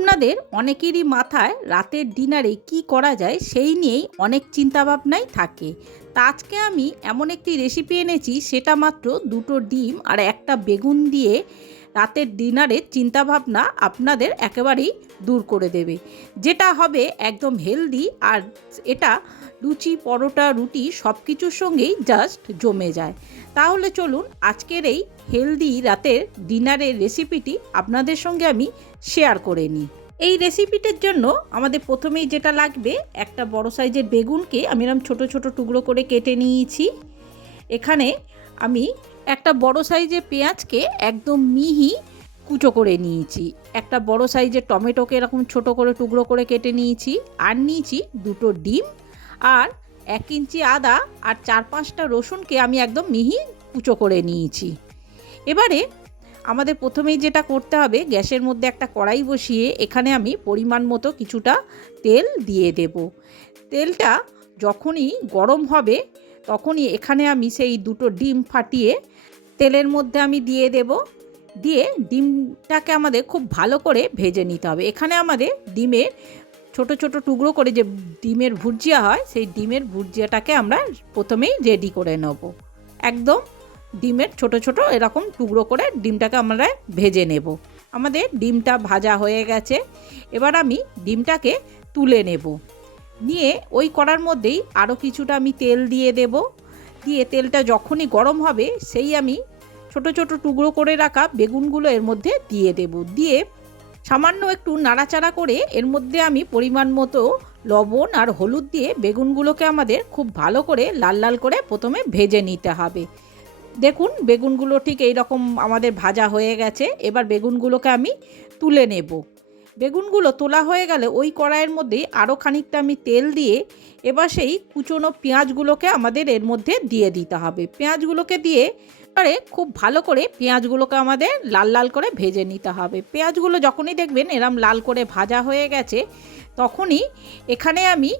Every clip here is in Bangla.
আপনাদের অনেকেরই মাথায় রাতের ডিনারে কি করা যায় সেই নিয়েই অনেক চিন্তাভাবনাই থাকে। তা আজকে আমি এমন একটি রেসিপি এনেছি, সেটা মাত্র দুটো ডিম আর একটা বেগুন দিয়ে রাতের ডিনারের চিন্তাভাবনা আপনাদের একেবারেই দূর করে দেবে, যেটা হবে একদম হেলদি। আর এটা লুচি, পরোটা, রুটি সব কিছুর সঙ্গেই জাস্ট জমে যায়। তাহলে চলুন আজকের এই হেলদি রাতের ডিনারের রেসিপিটি আপনাদের সঙ্গে আমি শেয়ার করে নিই। এই রেসিপিটার জন্য আমাদের প্রথমেই যেটা লাগবে, একটা বড় সাইজের বেগুনকে আমি এরকম ছোট ছোট টুকরো করে কেটে নিয়েছি। এখানে আমি একটা বড় সাইজের পেঁয়াজকে একদম মিহি কুচো করে নিয়েছি। একটা বড় সাইজের টমেটোকে এরকম ছোট করে টুকরো করে কেটে নিয়েছি। আর নিয়েছি দুটো ডিম আর 1 ইঞ্চি আদা আর 4-5টা রসুনকে আমি একদম মিহি কুচো করে নিয়েছি। এবারে আমাদের প্রথমেই যেটা করতে হবে, গ্যাসের মধ্যে একটা কড়াই বসিয়ে এখানে আমি পরিমাণ মতো কিছুটা তেল দিয়ে দেব। তেলটা যখনই গরম হবে তখনই এখানে আমি সেই দুটো ডিম ফাটিয়ে তেলের মধ্যে আমি দিয়ে দেব। দিয়ে ডিমটাকে আমাদের খুব ভালো করে ভেজে নিতে হবে। এখানে আমাদের ডিমের ছোট ছোট টুকরো করে যে ডিমের ভুর্জিয়া হয়, সেই ডিমের ভুর্জিয়াটাকে আমরা প্রথমেই রেডি করে নেব। একদম ডিমের ছোট ছোট এরকম টুকরো করে ডিমটাকে আমরা ভেজে নেব। আমাদের ডিমটা ভাজা হয়ে গেছে। এবার আমি ডিমটাকে তুলে নেব। নিয়ে ওই কড়ার মধ্যেই আরও কিছুটা আমি তেল দিয়ে দেব। দিয়ে তেলটা যখনই গরম হবে সেই আমি ছোট ছোট টুকরো করে রাখা বেগুনগুলো এর মধ্যে দিয়ে দেব। দিয়ে সামান্য একটু নাড়াচাড়া করে এর মধ্যে আমি পরিমাণ মতো লবণ আর হলুদ দিয়ে বেগুনগুলোকে আমাদের খুব ভালো করে লাল লাল করে প্রথমে ভেজে নিতে হবে। দেখুন বেগুনগুলো ঠিক এই রকম আমাদের ভাজা হয়ে গেছে। এবার বেগুনগুলোকে আমি তুলে নেব। বেগুনগুলো তোলা হয়ে গেলে ওই কড়াইয়ের মধ্যেই আরও খানিকটা আমি তেল দিয়ে এবার সেই কুচনো পেঁয়াজগুলোকে আমাদের এর মধ্যে দিয়ে দিতে হবে। পেঁয়াজগুলোকে দিয়ে এবারে খুব ভালো করে পেঁয়াজগুলোকে আমাদের লাল লাল করে ভেজে নিতে হবে। পেঁয়াজগুলো যখনই দেখবেন এরম লাল করে ভাজা হয়ে গেছে, তখনই এখানে আমি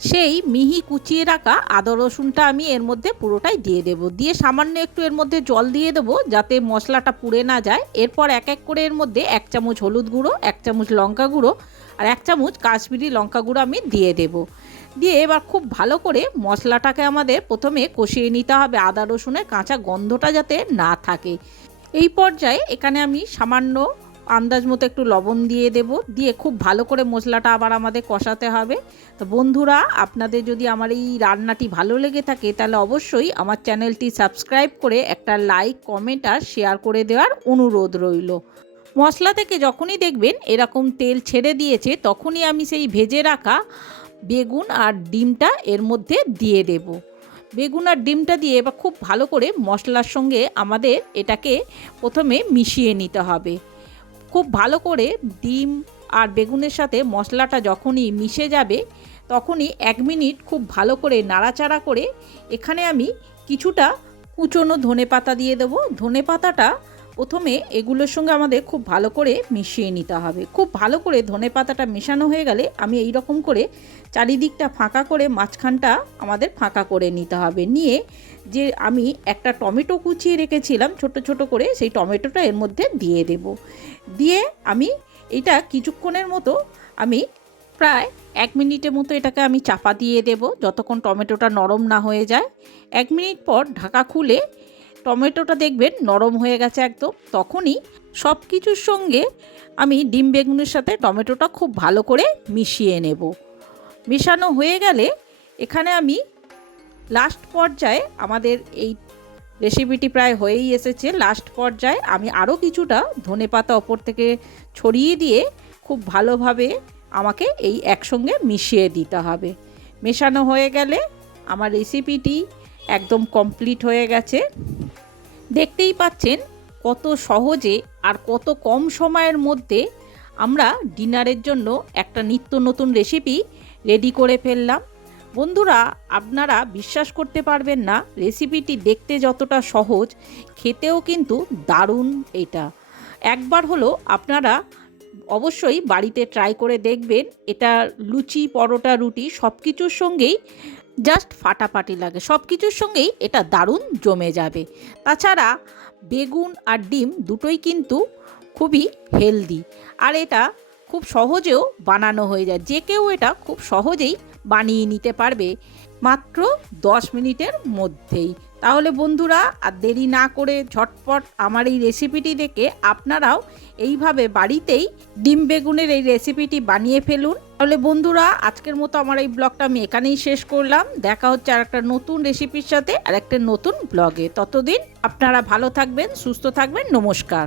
সেই মিহি কুচিয়ে রাখা আদা রসুনটা আমি এর মধ্যে পুরোটাই দিয়ে দেব। দিয়ে সামান্য একটু এর মধ্যে জল দিয়ে দেবো যাতে মশলাটা পুড়ে না যায়। এরপর এক এক করে এর মধ্যে 1 চামচ হলুদ গুঁড়ো, 1 চামচ লঙ্কা গুঁড়ো আর 1 চামচ কাশ্মীরি লঙ্কা গুঁড়ো আমি দিয়ে দেব। দিয়ে এবার খুব ভালো করে মশলাটাকে আমাদের প্রথমে কষিয়ে নিতে হবে, আদা রসুনের কাঁচা গন্ধটা যাতে না থাকে। এই পর্যায়ে এখানে আমি সামান্য আন্দাজ মতো একটু লবণ দিয়ে দেব। দিয়ে খুব ভালো করে মশলাটা আবার আমাদের কষাতে হবে। তো বন্ধুরা, আপনাদের যদি আমার এই রান্নাটি ভালো লেগে থাকে তাহলে অবশ্যই আমার চ্যানেলটি সাবস্ক্রাইব করে একটা লাইক, কমেন্ট আর শেয়ার করে দেওয়ার অনুরোধ রইল। মশলা থেকে যখনই দেখবেন এরকম তেল ছেড়ে দিয়েছে তখনই আমি সেই ভেজে রাখা বেগুন আর ডিমটা এর মধ্যে দিয়ে দেব। বেগুন আর ডিমটা দিয়ে এবার খুব ভালো করে মশলার সঙ্গে আমাদের এটাকে প্রথমে মিশিয়ে নিতে হবে। খুব ভালো করে ডিম আর বেগুনের সাথে মশলাটা যখনই মিশে যাবে তখনই 1 মিনিট খুব ভালো করে নাড়াচাড়া করে এখানে আমি কিছুটা কুচনো ধনেপাতা দিয়ে দেবো। ধনেপাতাটা প্রথমে এগুলোর সঙ্গে আমাদের খুব ভালো করে মিশিয়ে নিতে হবে। খুব ভালো করে ধনেপাতাটা মেশানো হয়ে গেলে আমি এই রকম করে চারিদিকটা ফাঁকা করে মাঝখানটা আমাদের ফাঁকা করে নিতে হবে। নিয়ে যে আমি একটা টমেটো কুচিয়ে রেখেছিলাম ছোট ছোট করে, সেই টমেটোটা এর মধ্যে দিয়ে দেব। দিয়ে আমি এটা কিছুক্ষণের মতো আমি প্রায় 1 মিনিটের মতো এটাকে আমি চাপা দিয়ে দেব যতক্ষণ টমেটোটা নরম না হয়ে যায়। 1 মিনিট পর ঢাকা খুলে টমেটোটা দেখবেন নরম হয়ে গেছে একদম। তখনই সব কিছুর সঙ্গে আমি ডিম বেগুনের সাথে টমেটোটা খুব ভালো করে মিশিয়ে নেব। মেশানো হয়ে গেলে এখানে আমি লাস্ট পর্যায়ে আমাদের এই রেসিপিটি প্রায় হয়েই এসেছে। লাস্ট পর্যায়ে আমি আরও কিছুটা ধনেপাতা ওপর থেকে ছড়িয়ে দিয়ে খুব ভালোভাবে আমাকে এই একসঙ্গে মিশিয়ে দিতে হবে। মেশানো হয়ে গেলে আমার রেসিপিটি একদম কমপ্লিট হয়ে গেছে। দেখতেই পাচ্ছেন কত সহজে আর কত কম সময়ের মধ্যে আমরা ডিনারের জন্য একটা নিত্য নতুন রেসিপি রেডি করে ফেললাম। বন্ধুরা, আপনারা বিশ্বাস করতে পারবেন না, রেসিপিটি দেখতে যতটা সহজ খেতেও কিন্তু দারুণ। এটা একবার হলো আপনারা অবশ্যই বাড়িতে ট্রাই করে দেখবেন। এটা লুচি, পরোটা, রুটি সব কিছুর সঙ্গেই জাস্ট ফাটাফাটি লাগে, সব কিছুর সঙ্গেই এটা দারুণ জমে যাবে। তাছাড়া বেগুন আর ডিম দুটোই কিন্তু খুবই হেলদি। আর এটা খুব সহজেও বানানো হয়ে যায়, যে কেউ এটা খুব সহজেই বানিয়ে নিতে পারবে মাত্র 10 মিনিটের মধ্যেই। তাহলে বন্ধুরা আর দেরি না করে ঝটপট আমার এই রেসিপিটি দেখে আপনারাও এইভাবে বাড়িতেই ডিম বেগুনের এই রেসিপিটি বানিয়ে ফেলুন। তাহলে বন্ধুরা আজকের মতো আমার এই ব্লগটা আমি এখানেই শেষ করলাম। দেখা হচ্ছে আর একটা নতুন রেসিপির সাথে আর একটা নতুন ব্লগে। ততদিন আপনারা ভালো থাকবেন, সুস্থ থাকবেন। নমস্কার।